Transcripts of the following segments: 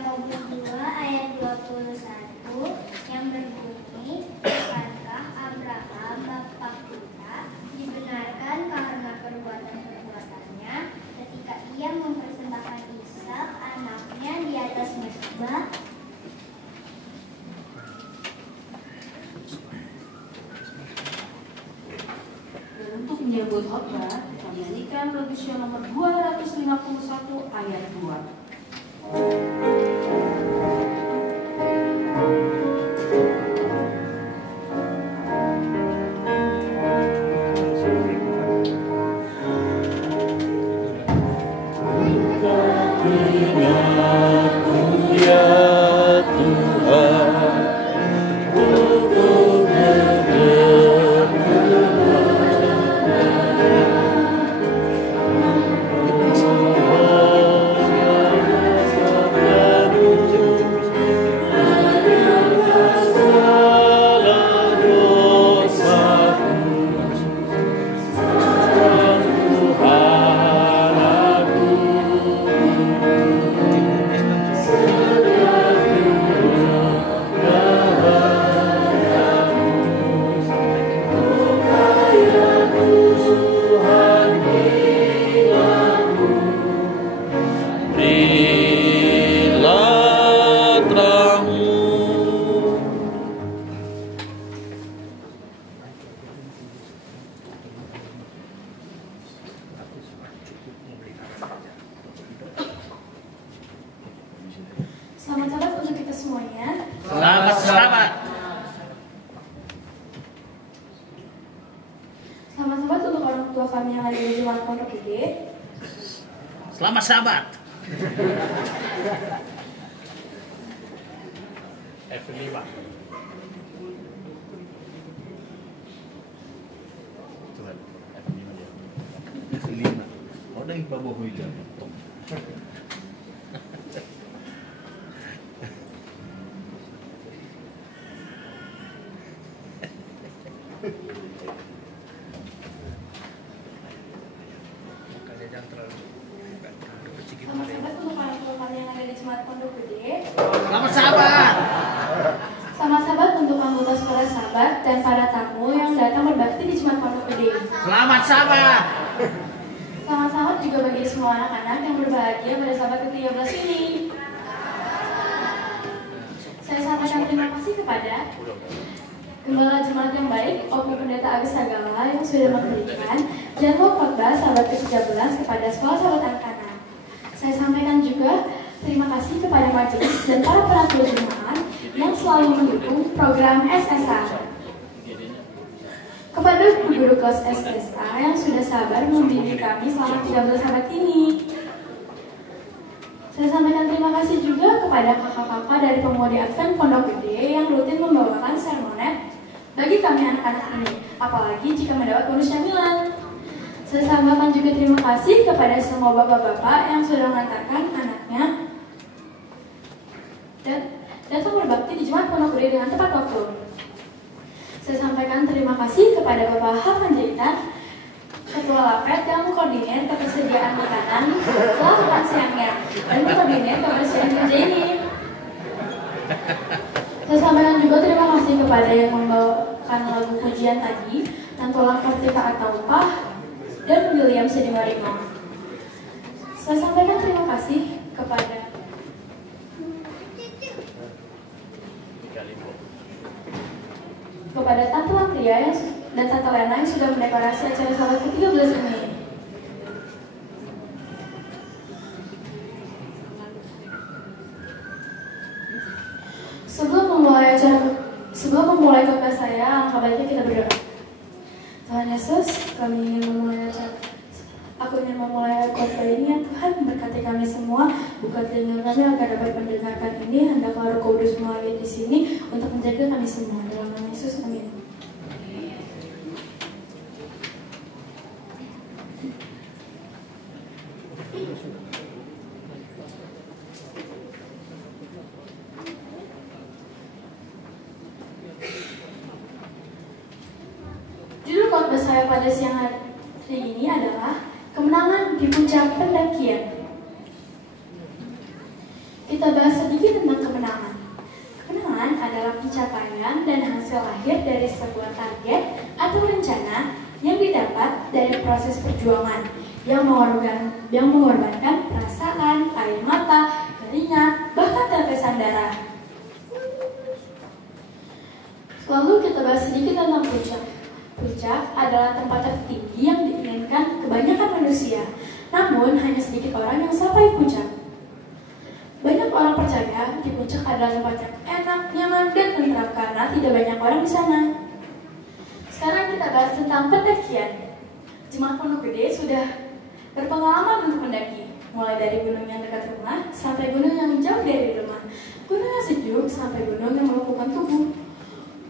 Yakobus 2 ayat 21 yang berbunyi, "Bukankah Abraham bapa kita dibenarkan karena perbuatan-perbuatannya ketika ia mempersembahkan Ishak anaknya di atas mezbah?" Dan untuk menyambut khotbah, kami nyanyikan lagu Syiar nomor 251 ayat 2. Selamat sabat untuk kita semuanya. Selamat sabat. Selamat sabat untuk orang tua kami yang ada di Jemaat Pondok Gede. Selamat sabat. F5. Tuhan, F5 dia. F5. Oh, dah ibu bawa hujan. Selamat sabat untuk orang tua kami yang ada di Jemaat Pondok Gede. Selamat sabat. Selamat sabat untuk anggota sekolah sahabat dan para tamu yang datang berbakti di Jemaat Pondok Gede. Selamat sabat. Selamat sabat juga bagi semua anak-anak yang berbahagia pada sabat ke-13 ini. Saya sampaikan terima kasih kepada Gembala Jemaat yang baik, Opo Pendeta Agus Sagala yang sudah memberikan jadwal khotbah sahabat ke-13 kepada sekolah sahabat anak-anak. Saya sampaikan juga terima kasih kepada majelis dan para peratur jemaat yang selalu mendukung program SSA. Kepada guru kelas SSA yang sudah sabar membimbing kami selama 13 sahabat ini. Saya sampaikan terima kasih juga kepada kakak-kakak dari Pemudi Advent Pondok Gede yang rutin membawakan sermonet bagi kami anak-anak ini, apalagi jika mendapat bonus camilan. Saya sampaikan juga terima kasih kepada semua bapak-bapak yang sudah mengantarkan anaknya dan datang berbakti di Jemaat Pondok Gede dengan tepat waktu. Saya sampaikan terima kasih kepada Bapak H. Panjaitan, Ketua Lapet yang mengkoordinir ketersediaan makanan setelah makan siangnya dan mengkoordinir kebersihan kerja ini. Saya sampaikan juga terima kasih kepada yang membawakan lagu pujian tadi, Nantolang Kartika Ataupah dan William Sedimarima. Saya sampaikan terima kasih kepada Tante Lantria dan Tante Lena yang sudah mendekorasi acara sahabat ke-13 ini. Sebelum memulai khotbah saya, alangkah baiknya kita berdoa. Tuhan Yesus, Aku ingin memulai khotbah ini, ya Tuhan, berkati kami semua, buka telinga kami agar dapat mendengarkan ini. Hendaklah Roh Kudus melalui di sini untuk menjaga kami semua. Dalam nama Yesus, amin. Judul khotbah saya pada siang hari ini adalah Kemenangan di Puncak Pendakian. kita bahas sedikit tentang kemenangan. Kemenangan adalah pencapaian dan hasil akhir dari sebuah target atau rencana yang didapat dari proses perjuangan yang mengorbankan perasaan, air mata, keringat, bahkan tetesan darah. Lalu kita bahas sedikit tentang puncak. Puncak adalah tempat tertinggi yang diinginkan kebanyakan manusia, namun hanya sedikit orang yang sampai puncak. Banyak orang percaya di puncak adalah tempat yang enak, nyaman, dan tentram karena tidak banyak orang di sana. Sekarang kita bahas tentang pendakian. Jemaat Pondok Gede sudah berpengalaman untuk mendaki, mulai dari gunung yang dekat rumah sampai gunung yang jauh dari rumah, gunung yang sejuk sampai gunung yang melumpuhkan tubuh,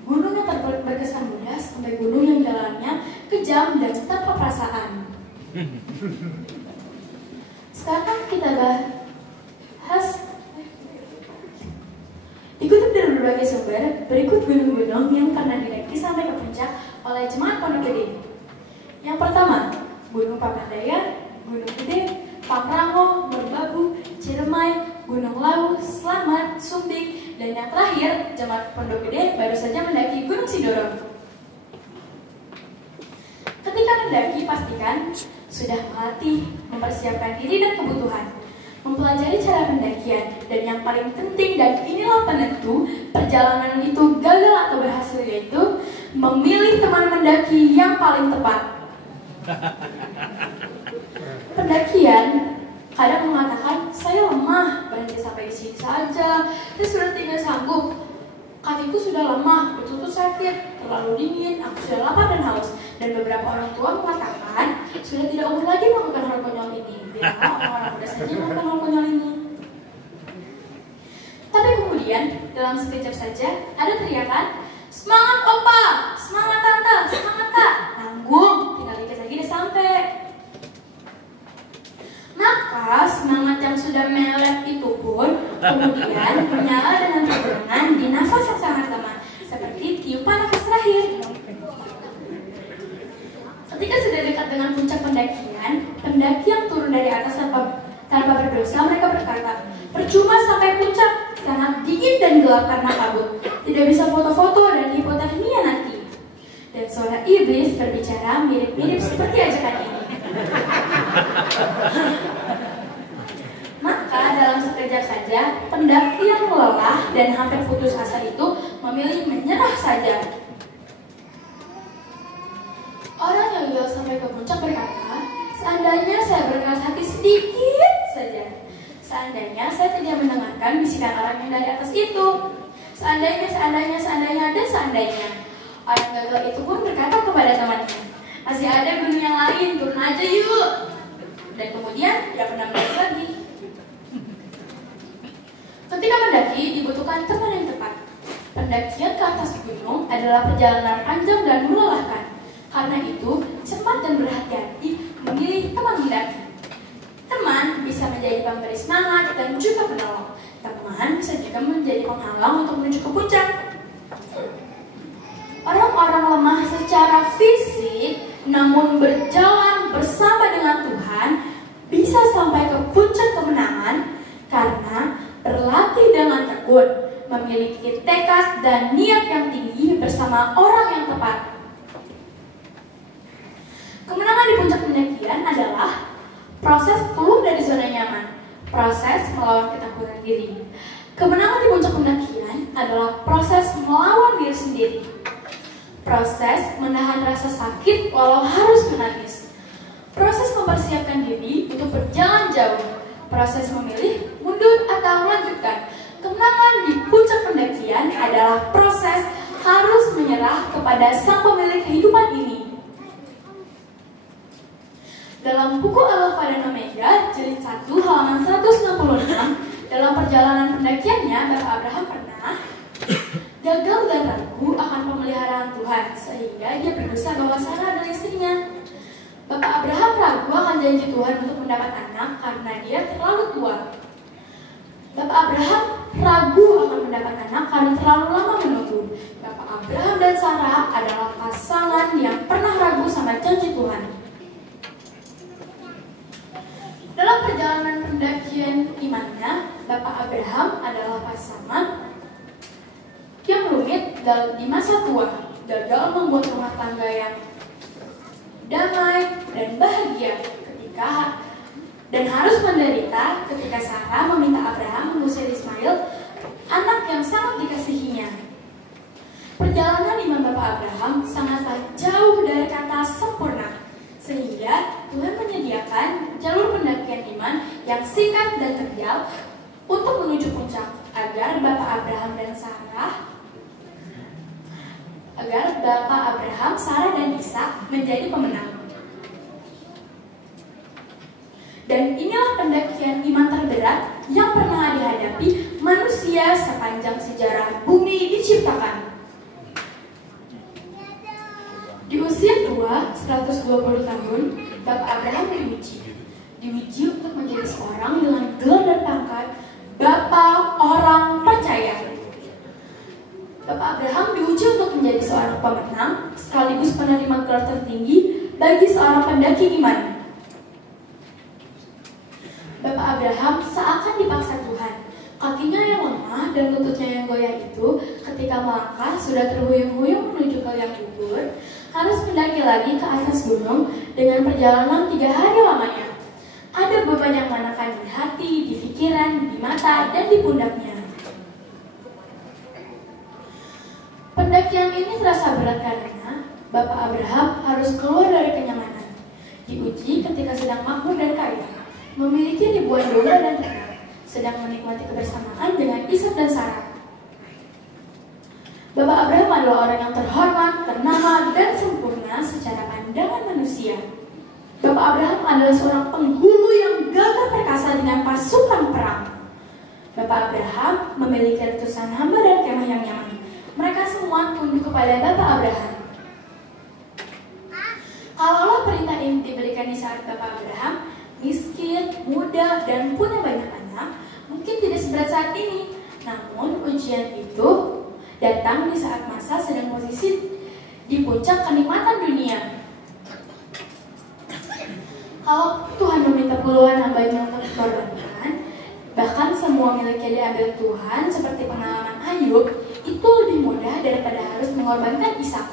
gunung yang berkesan mudah sampai gunung yang jalannya kejam dan tanpa perasaan. Sekarang kita bahas dikutip dari berbagai sumber, berikut gunung-gunung yang pernah didaki sampai ke puncak oleh jemaat Pondok Gede. Yang pertama, Gunung Papandayan, Gunung Gede, Pangrango, Merbabu, Ciremai, Gunung Lawu, Slamet, Sumbing, dan yang terakhir, jemaat Pondok Gede baru saja mendaki Gunung Sidorong. Ketika mendaki, pastikan sudah melatih, mempersiapkan diri dan kebutuhan, mempelajari cara pendakian, dan yang paling penting dan inilah penentu perjalanan itu gagal atau berhasil, yaitu memilih teman mendaki yang paling tepat. Pendakian kadang mengatakan, saya lemah, berhenti sampai di sini saja, saya sudah tidak sanggup, kakiku sudah lemah, betul-betul sakit, terlalu dingin, aku sudah lapar dan haus. Dan beberapa orang tua mengatakan, sudah tidak umur lagi melakukan hal konyol ini. Biar orang-orang muda saja melakukan hal konyol ini. Tapi kemudian, dalam sekejap saja, ada teriakan, semangat opa, semangat tante, semangat kak, nanggung, tinggal dikit lagi udah sampai. Maka semangat yang sudah melet itu pun kemudian menyala dengan keberangan di nafas yang sangat lama, seperti tiupan nafas terakhir. Ketika sudah dekat dengan puncak pendakian, pendaki yang turun dari atas tanpa berdosa, mereka berkata, percuma sampai puncak, sangat dingin dan gelap karena kabut, tidak bisa foto-foto dan hipotermia nanti. Dan suara iblis berbicara mirip-mirip seperti ajakan ini. Maka dalam sekejap saja, pendaki yang lelah dan hampir putus asa itu memilih menyerah saja. Orang yang gagal sampai ke puncak berkata, seandainya saya berkeras hati sedikit saja, seandainya saya tidak mendengarkan bisikan orang yang dari atas itu, seandainya, dan seandainya. Orang gagal itu pun berkata kepada temannya, masih ada gunung yang lain, turun aja yuk. Dan kemudian tidak pernah balik lagi. Ketika mendaki dibutuhkan teman yang tepat. Pendakian ke atas gunung adalah perjalanan panjang dan melelahkan. Karena itu, cepat dan berhati-hati memilih teman mendaki. Teman bisa menjadi pemberi semangat dan juga penolong. Teman bisa juga menjadi penghalang untuk menuju ke puncak. Orang-orang lemah secara fisik, namun berjalan bersama dengan Tuhan, bisa sampai ke puncak kemenangan karena berlatih dengan tekun, memiliki tekad dan niat yang tinggi bersama orang yang tepat. Kemenangan di puncak pendakian adalah proses keluar dari zona nyaman, proses melawan ketakutan diri. Kemenangan di puncak pendakian adalah proses melawan diri sendiri, proses menahan rasa sakit walau harus menangis, proses mempersiapkan diri untuk berjalan jauh, proses memilih mundur atau melanjutkan. Kemenangan di puncak pendakian adalah proses harus menyerah kepada sang pemilik kehidupan ini. Dalam buku Alfa dan Omega, jilid 1 halaman 166, dalam perjalanan pendakiannya, Bapak Abraham pernah gagal dan ragu akan pemeliharaan Tuhan, sehingga dia berdosa bahwa Sarah adalah istrinya. Bapak Abraham ragu akan janji Tuhan untuk mendapat anak karena dia terlalu tua. Bapak Abraham ragu akan mendapat anak karena terlalu lama menunggu. Bapak Abraham dan Sarah adalah pasangan yang pernah ragu sama janji Tuhan. Dalam perjalanan pendakian imannya, Bapak Abraham adalah pasangan yang rumit di masa tua, gagal membuat rumah tangga yang damai dan bahagia dan harus menderita ketika Sarah meminta Abraham mengusir Ismail, anak yang sangat dikasihinya. Perjalanan iman Bapak Abraham sangatlah jauh dari kata sempurna, sehingga Tuhan menyediakan jalur pendakian iman yang singkat dan terjal untuk menuju puncak agar Bapak Abraham, Sarah dan Ishak menjadi pemenang. Dan inilah pendakian iman terberat yang pernah dihadapi manusia sepanjang sejarah bumi diciptakan. Di usia tua, 120 tahun, Bapak Abraham diuji untuk menjadi seorang dengan gelar dan pangkat Bapak orang percaya. Bapak Abraham diuji untuk menjadi seorang pemenang sekaligus penerima gelar tertinggi bagi seorang pendaki iman. Bapak Abraham seakan dipaksa Tuhan. Kakinya yang lemah dan lututnya yang goyah itu ketika melangkah sudah terhuyung-huyung menuju ke liang kubur, harus mendaki lagi ke atas gunung dengan perjalanan 3 hari lamanya. Ada beban yang menekan di hati, di pikiran, di mata, dan di pundaknya. Pendakian ini terasa berat karena Bapak Abraham harus keluar dari kenyamanan. Diuji ketika sedang makmur dan kaya, memiliki ribuan domba dan ternak, sedang menikmati kebersamaan dengan Ishak dan Sarah. Bapak Abraham adalah orang yang terhormat, ternama, dan sempurna secara pandangan manusia. Bapak Abraham adalah seorang penghulu yang gagah perkasa dengan pasukan perang. Bapak Abraham memiliki ratusan hamba dan kemah yang nyaman. Mereka semua tunduk kepada Bapak Abraham. Kalaulah perintah ini diberikan di saat Bapak Abraham miskin, muda, dan punya banyak anak, mungkin tidak seberat saat ini. Namun ujian itu datang di saat masa sedang posisi di puncak kenikmatan dunia. Kalau Tuhan meminta puluhan hambanya untuk dikorbankan, bahkan semua miliknya diambil Tuhan, seperti pengalaman Ayub, itu lebih mudah daripada harus mengorbankan Ishak.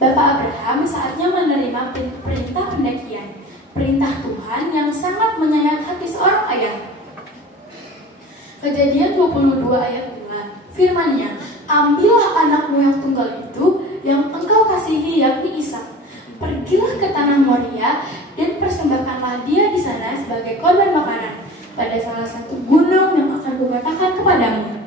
Bapak Abraham saatnya menerima perintah pendakian, perintah Tuhan yang sangat menyayat hati seorang ayah. Kejadian 22 ayat 2, firman-Nya, ambillah anakmu yang tunggal itu, yang engkau kasihi, yakni Ishak. Pergilah ke tanah Moria dan persembahkanlah dia di sana sebagai korban bakaran pada salah satu gunung yang akan kukatakan kepadamu.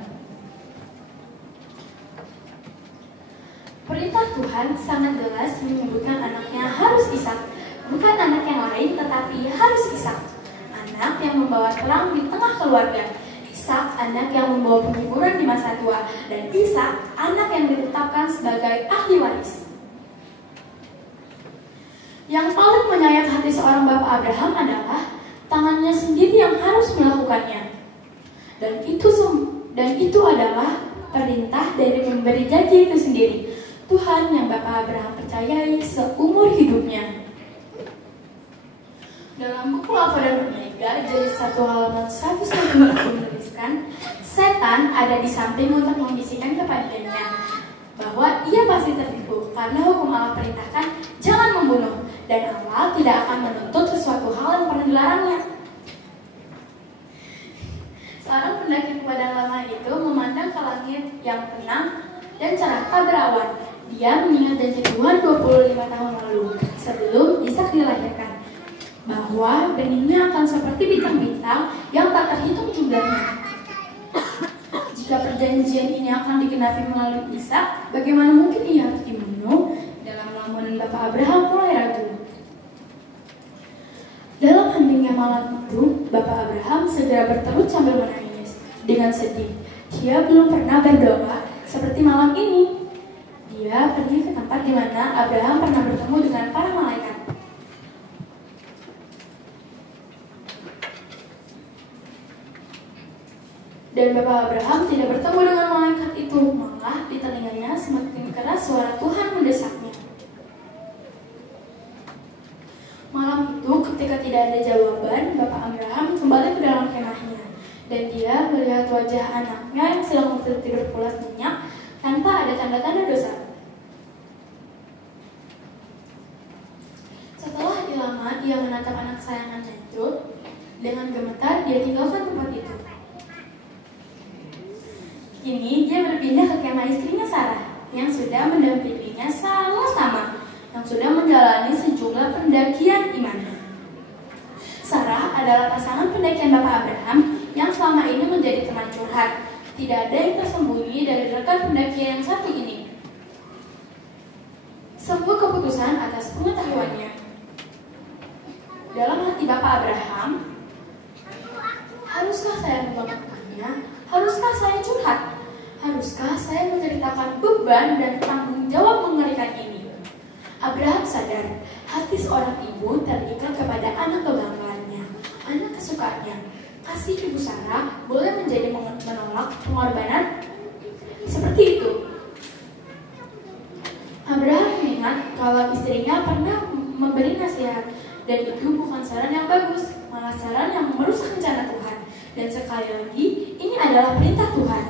Perintah Tuhan sangat jelas menyebutkan anaknya harus Ishak, bukan anak yang lain tetapi harus Ishak. Anak yang membawa terang di tengah keluarga, Ishak anak yang membawa penghiburan di masa tua, dan Ishak anak yang ditetapkan sebagai ahli waris. Yang paling menyayat hati seorang Bapak Abraham adalah tangannya sendiri yang harus melakukannya. Dan itu adalah perintah dari memberi janji itu sendiri. Tuhan yang Bapak Abraham percayai seumur hidupnya. Dalam buku Alfa dan Omega, jilid 1 halaman 150 menuliskan, setan ada di samping untuk membisikkan kepadanya bahwa ia pasti tertipu karena hukum Allah perintahkan jangan membunuh, dan Allah tidak akan menuntut sesuatu hal yang pernah dilarangnya. Seorang pendaki padang lama itu memandang ke langit yang tenang dan cerah tak berawan. Dia mengingat janji Tuhan 25 tahun lalu sebelum Ishak dilahirkan, bahwa benihnya akan seperti bintang-bintang yang tak terhitung jumlahnya. Jika perjanjian ini akan digenapi melalui Ishak, bagaimana mungkin ia harus dibunuh? Dalam lamunan Bapak Abraham mulai ragu. Dalam heningnya malam itu, Bapak Abraham segera bertelut sambil menangis dengan sedih. Dia belum pernah berdoa seperti malam ini. Dia pergi ke tempat di mana Abraham pernah bertemu dengan para malaikat. Dan Bapak Abraham tidak bertemu dengan malaikat itu, malah di telinganya semakin keras suara Tuhan mendesaknya. Malam itu ketika tidak ada jawaban, Bapak Abraham kembali ke dalam kemahnya. dan dia melihat wajah anaknya yang sedang tertidur pulas nyenyak tanpa ada tanda-tanda dosa. Setelah lama ia menatap anak kesayangannya itu, dengan gemetar dia tinggalkan tempat itu. Kini dia berpindah ke kemah istrinya Sarah, yang sudah mendampinginya sangat lama, yang sudah menjalani sejumlah pendakian iman. Sarah adalah pasangan pendakian Bapak Abraham yang selama ini menjadi teman curhat. Tidak ada yang tersembunyi dari rekan pendakian yang satu ini. Sebuah keputusan atas pengetahuannya. Dalam hati Bapak Abraham, haruskah saya membangunkannya? Haruskah saya curhat? Haruskah saya menceritakan beban dan tanggung jawab mengerikan ini? Abraham sadar, hati seorang ibu terikat kepada anak kebanggaannya, anak kesukaannya. Kasih ibu Sarah boleh menjadi menolak pengorbanan seperti itu. Abraham mengingat kalau istrinya pernah memberi nasihat, dan itu bukan saran yang bagus, malah saran yang merusak rencana Tuhan. Dan sekali lagi, ini adalah perintah Tuhan.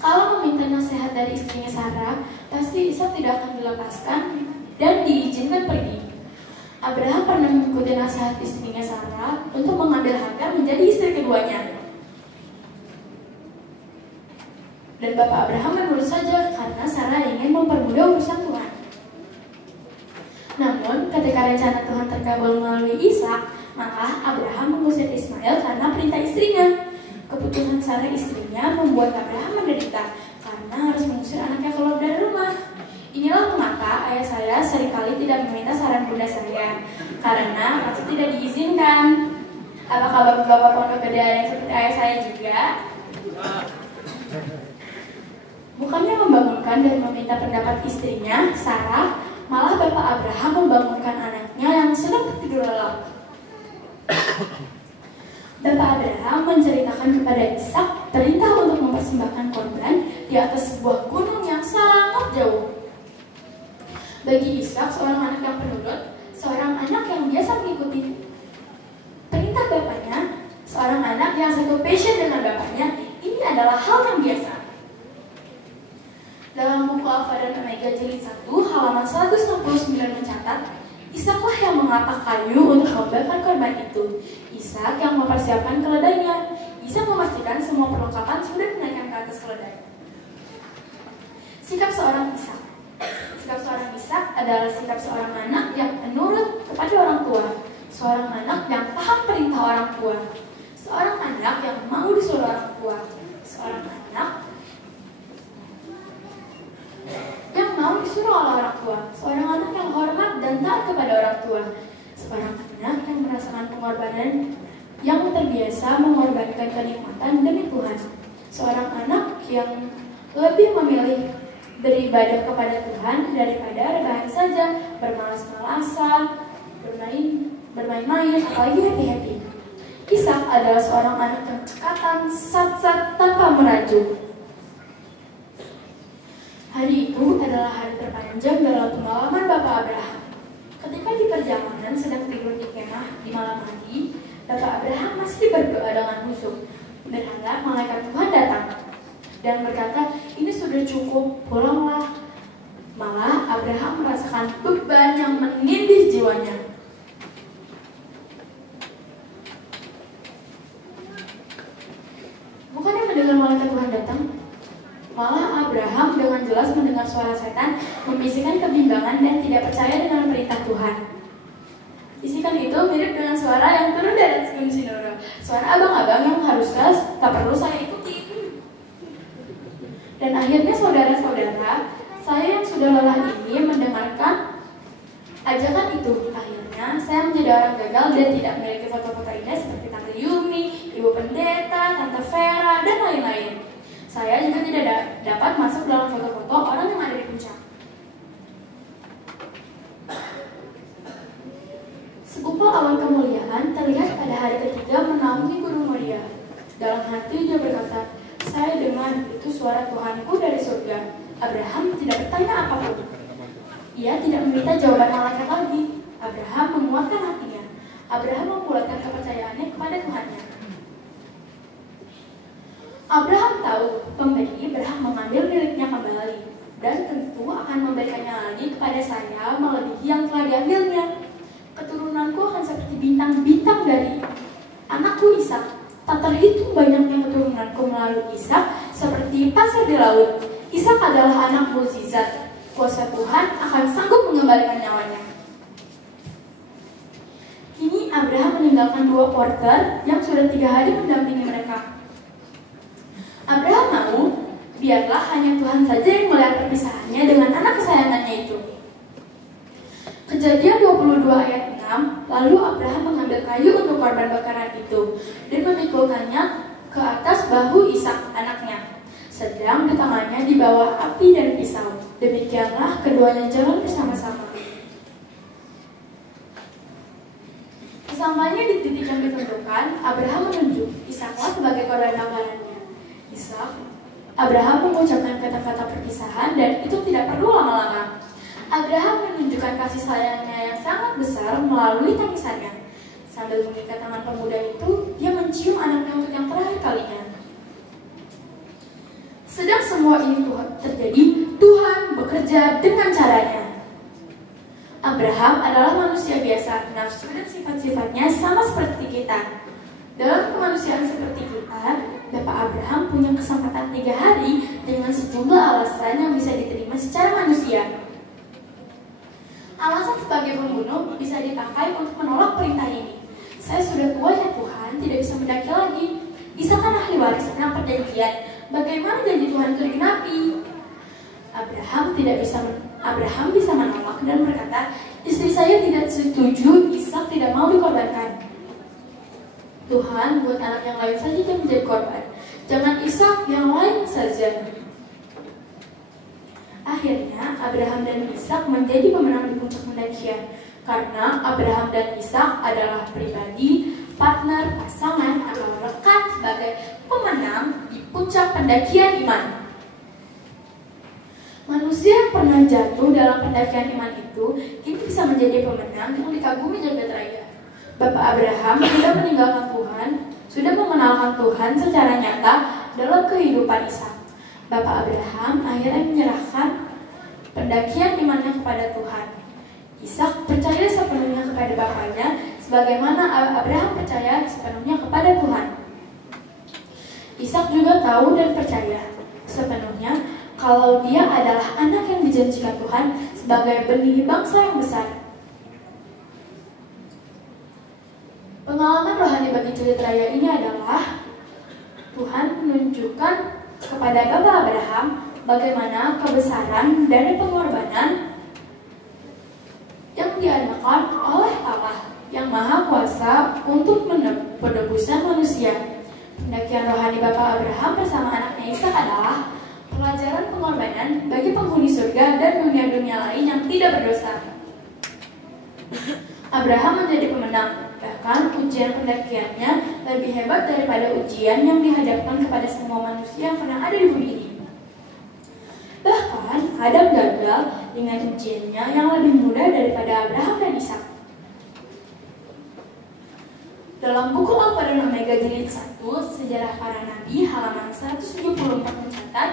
Kalau meminta nasihat dari istrinya Sarah, pasti Ishak tidak akan dilepaskan dan diizinkan pergi. Abraham pernah mengikuti nasihat istrinya Sarah untuk mengambil Hagar menjadi istri keduanya. Dan Bapak Abraham menurut saja karena Sarah ingin mempermudah urusan Tuhan. Namun, ketika rencana Tuhan terkabul melalui Ishak, maka Abraham mengusir Ismail karena perintah istrinya. Keputusan Sarah istrinya membuat Abraham menderita karena harus mengusir anaknya keluar dari rumah. Inilah mengapa ayah saya seringkali tidak meminta saran bunda saya, karena pasti tidak diizinkan. Apakah bapak-bapak pondok gede yang seperti ayah saya juga? Bukannya membangunkan dan meminta pendapat istrinya, Sarah, malah Bapak Abraham membangunkan anaknya yang sedang tertidur lelap. Bapak Abraham menceritakan kepada Ishak perintah untuk mempersembahkan korban di atas sebuah gunung yang sangat jauh. Bagi Ishak, seorang anak yang penurut, seorang anak yang biasa mengikuti perintah bapaknya, seorang anak yang satu passion dengan bapaknya, ini adalah hal yang biasa. Dalam buku Alfa dan Omega jilid 1 halaman 169 mencatat, Ishaklah yang mengapak kayu untuk membakar korban itu. Ishak yang mempersiapkan keledainya. Ishak memastikan semua perlengkapan sudah dinaikkan ke atas keledai. Sikap seorang Ishak. Sikap seorang Ishak adalah sikap seorang anak yang menurut kepada orang tua. Seorang anak yang paham perintah orang tua. Seorang anak yang mau disuruh orang tua. Seorang anak yang mau disuruh oleh orang tua, seorang anak yang hormat dan taat kepada orang tua, seorang anak yang merasakan pengorbanan, yang terbiasa mengorbankan kenikmatan demi Tuhan, seorang anak yang lebih memilih beribadah kepada Tuhan daripada rebahan saja, bermalas-malasan, bermain-main, apalagi happy-happy. Ishak adalah seorang anak yang cekatan, sat-sat tanpa merajuk. Hari itu adalah hari terpanjang dalam pengalaman Bapak Abraham. Ketika di perjalanan sedang tidur di kemah di malam hari, Bapak Abraham masih berdoa dengan khusyuk, berharap malaikat Tuhan datang dan berkata, ini sudah cukup, pulanglah. Malah Abraham merasakan beban yang menindih jiwanya. Bukannya mendengar malaikat Tuhan datang, malah Abraham dengan jelas mendengar suara setan membisikkan kebimbangan dan tidak percaya dengan perintah Tuhan. Bisikan itu mirip dengan suara yang turun dari Gunung Sindoro. Suara abang-abang yang harusnya tak perlu saya ikuti. Dan akhirnya saudara-saudara, saya yang sudah lelah ini mendengarkan ajakan itu. Akhirnya saya menjadi orang gagal dan tidak memiliki foto-foto indah seperti Tante Yumi, Ibu Pendeta, Tante Vera, dan lain-lain. Saya juga tidak dapat masuk dalam foto-foto orang yang ada di puncak. Segumpal awan kemuliaan terlihat pada hari ketiga menaungi Gunung Moria. Dalam hati dia berkata, saya dengar itu suara Tuhanku dari surga. Abraham tidak bertanya apapun. Ia tidak meminta jawaban malaikat lagi. Abraham menguatkan hatinya. Abraham membulatkan kepercayaannya kepada Tuhannya. Abraham tahu pemberi berhak mengambil miliknya kembali dan tentu akan memberikannya lagi kepada saya melebihi yang telah diambilnya. Keturunanku akan seperti bintang-bintang dari anakku Ishak. Tak terhitung banyaknya keturunanku melalui Ishak seperti pasir di laut. Ishak adalah anak mukjizat. Kuasa Tuhan akan sanggup mengembalikan nyawanya. Kini Abraham meninggalkan 2 porter yang sudah 3 hari mendampingi mereka. Abraham mau, biarlah hanya Tuhan saja yang melihat perpisahannya dengan anak kesayangannya itu. Kejadian 22 ayat 6, lalu Abraham mengambil kayu untuk korban bakaran itu dan memikulkannya ke atas bahu Ishak anaknya, sedang di tangannya di bawah api dan pisau. Demikianlah keduanya jalan bersama-sama. Sesampainya di titik yang ditentukan, Abraham menunjuk Ishaklah sebagai korban bakarannya. Abraham mengucapkan kata-kata perpisahan dan itu tidak perlu lama-lama. Abraham menunjukkan kasih sayangnya yang sangat besar melalui tangisannya. Sambil mengikat tangan pemuda itu, dia mencium anaknya untuk yang terakhir kalinya. Sedang semua ini terjadi, Tuhan bekerja dengan caranya. Abraham adalah manusia biasa, nafsu dan sifat-sifatnya sama seperti kita. Dalam kemanusiaan seperti kita, Bapak Abraham punya kesempatan 3 hari dengan sejumlah alasan yang bisa diterima secara manusia. Alasan sebagai pembunuh bisa dipakai untuk menolak perintah ini. Saya sudah tua ya Tuhan, tidak bisa mendaki lagi. Ishak kan ahli waris dalam perjanjian. Bagaimana janji Tuhan itu digenapi? Abraham bisa menolak dan berkata, istri saya tidak setuju Ishak tidak mau dikorbankan. Tuhan, buat anak yang lain saja yang menjadi korban. Jangan Ishak, yang lain saja. Akhirnya, Abraham dan Ishak menjadi pemenang di puncak pendakian. Karena Abraham dan Ishak adalah pribadi, partner, pasangan, atau rekan sebagai pemenang di puncak pendakian iman. Manusia yang pernah jatuh dalam pendakian iman itu kini bisa menjadi pemenang yang dikagumi jagat raya. Bapak Abraham sudah meninggalkan Tuhan, sudah mengenalkan Tuhan secara nyata dalam kehidupan Ishak. Bapak Abraham akhirnya menyerahkan pendakian imannya kepada Tuhan. Ishak percaya sepenuhnya kepada bapaknya, sebagaimana Abraham percaya sepenuhnya kepada Tuhan. Ishak juga tahu dan percaya sepenuhnya kalau dia adalah anak yang dijanjikan Tuhan sebagai benih bangsa yang besar. Pengalaman rohani bagi culit raya ini adalah Tuhan menunjukkan kepada Bapak Abraham bagaimana kebesaran dari pengorbanan yang diadakan oleh Allah yang Maha Kuasa untuk penebusan manusia. Pendakian rohani Bapak Abraham bersama anaknya Ishak adalah pelajaran pengorbanan bagi penghuni surga dan dunia-dunia lain yang tidak berdosa. Abraham menjadi pemenang. Bahkan ujian pendakiannya lebih hebat daripada ujian yang dihadapkan kepada semua manusia yang pernah ada di bumi ini. Bahkan Adam gagal dengan ujiannya yang lebih mudah daripada Abraham dan Ishak. Dalam buku Alfa dan Omega jilid 1, Sejarah Para Nabi, halaman 174 mencatat,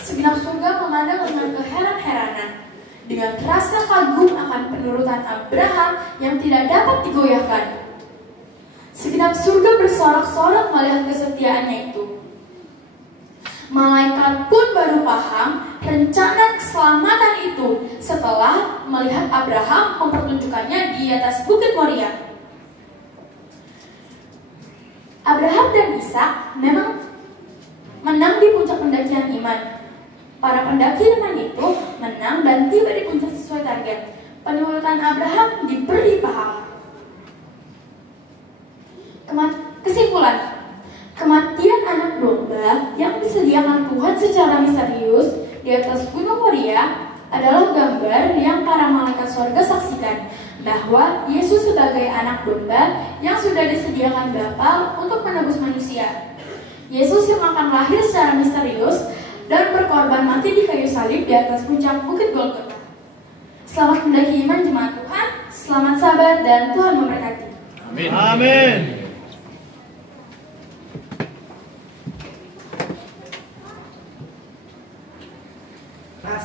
segenap surga memandang dengan keheran-heranan, dengan rasa kagum akan penurutan Abraham yang tidak dapat digoyahkan. Segenap surga bersorak-sorak melihat kesetiaannya itu. Malaikat pun baru paham rencana keselamatan itu setelah melihat Abraham mempertunjukkannya di atas Bukit Moria. Abraham dan Ishak memang menang di puncak pendakian iman. Para pendaki iman itu menang dan tiba di puncak sesuai target. Penurutan Abraham diberi pahala. Kesimpulan, kematian anak domba yang disediakan Tuhan secara misterius di atas Gunung Moria adalah gambar yang para malaikat sorga saksikan bahwa Yesus sebagai anak domba yang sudah disediakan Bapa untuk menebus manusia. Yesus yang akan lahir secara misterius dan berkorban mati di kayu salib di atas puncak Bukit Golgota. Selamat mendaki iman jemaat Tuhan, selamat sabat dan Tuhan memberkati. Amin. Amin.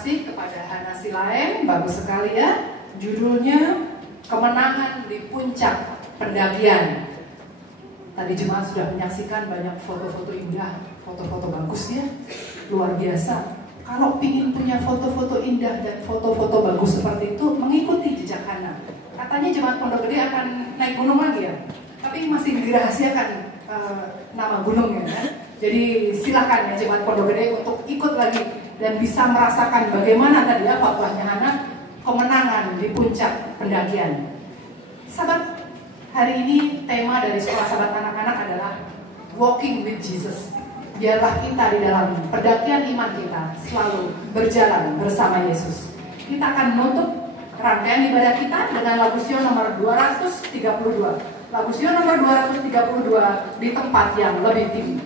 kasih kepada Hana Silaem, bagus sekali ya. Judulnya Kemenangan di Puncak Pendakian. Tadi jemaat sudah menyaksikan banyak foto-foto indah, foto-foto bagus ya, luar biasa. Kalau ingin punya foto-foto indah dan foto-foto bagus seperti itu, mengikuti jejak Hana. Katanya jemaat Pondok Gede akan naik gunung lagi ya, tapi masih dirahasiakan nama gunungnya ya. Jadi silakan ya jemaat Pondok Gede untuk ikut lagi dan bisa merasakan bagaimana tadi ya khotbahnya Hana, kemenangan di puncak pendakian. Sahabat, hari ini tema dari sekolah sahabat anak-anak adalah Walking with Jesus. Biarlah kita di dalam pendakian iman kita selalu berjalan bersama Yesus. Kita akan menutup rangkaian ibadah kita dengan lagu Sion nomor 232. Lagu Sion nomor 232 di tempat yang lebih tinggi.